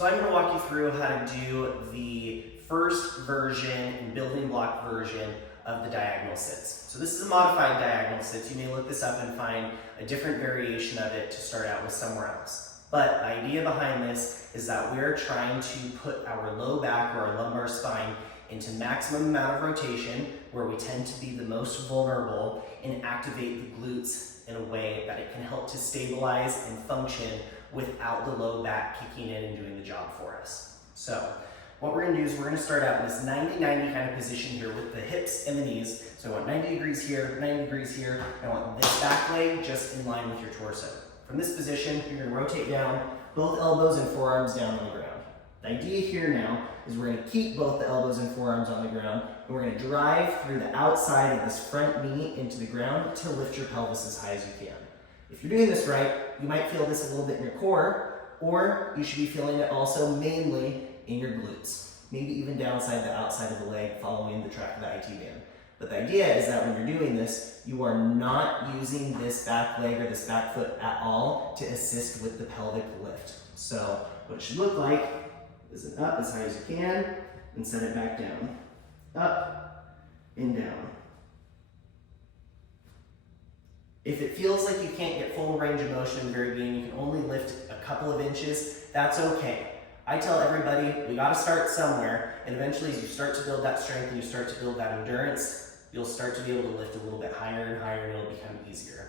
So I'm going to walk you through how to do the first version and building block version of the diagonal sits. So this is a modified diagonal sits. You may look this up and find a different variation of it to start out with somewhere else. But the idea behind this is that we're trying to put our low back or our lumbar spine into maximum amount of rotation, where we tend to be the most vulnerable, and activate the glutes in a way that it can help to stabilize and function without the low back kicking in and doing the job for us. So what we're gonna do is we're gonna start out in this 90-90 kind of position here with the hips and the knees. So I want 90 degrees here, 90 degrees here. I want this back leg just in line with your torso. From this position, you're gonna rotate down, both elbows and forearms down on the ground. The idea here now is we're gonna keep both the elbows and forearms on the ground, and we're gonna drive through the outside of this front knee into the ground to lift your pelvis as high as you can. If you're doing this right, you might feel this a little bit in your core, or you should be feeling it also mainly in your glutes, maybe even downside the outside of the leg following the track of the IT band. But the idea is that when you're doing this, you are not using this back leg or this back foot at all to assist with the pelvic lift. So what it should look like is an up as high as you can, and set it back down. Up and down. If it feels like you can't get full range of motion in the very beginning, you can only lift a couple of inches, that's okay. I tell everybody, we gotta start somewhere, and eventually as you start to build that strength and you start to build that endurance, you'll start to be able to lift a little bit higher and higher, and it'll become easier.